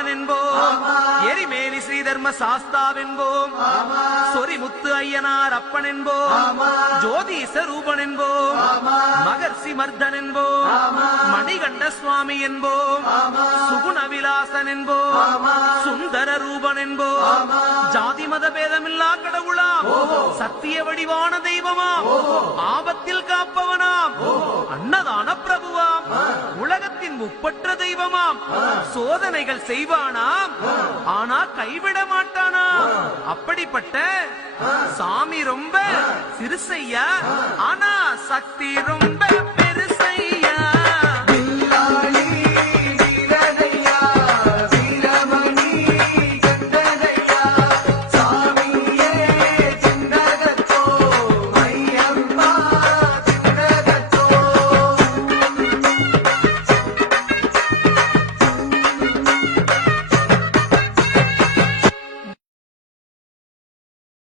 பாலன் என்போம், எரிமேலி ஸ்ரீதர்ம சாஸ்தாவென்போம், சொரிமுத்து ஐயனார் அப்பன் என்போம், ஜோதிச ரூபன் என்போம், மகர்ஷி மர்தன் என்போம், மணிகண்ட சுவாமி என்போம், சுகுணவிலாசன் என்போம், சுந்தர ரூபன் என்போம், ஜாதி மத பேதமில்லா கடவுளாம், சத்திய வடிவான தெய்வமாம், ஆபத்தில் காப்பவனாம், அன்னதான பிரபுவாம், உலகத்தின் முப்பற்ற தெய்வமாம், சோதனைகள் செய்வானாம் ஆனா கைவிட மாட்டானாம். அப்படிப்பட்ட சாமி ரொம்ப சிறுசையா, ஆனா சக்தி ரொம்ப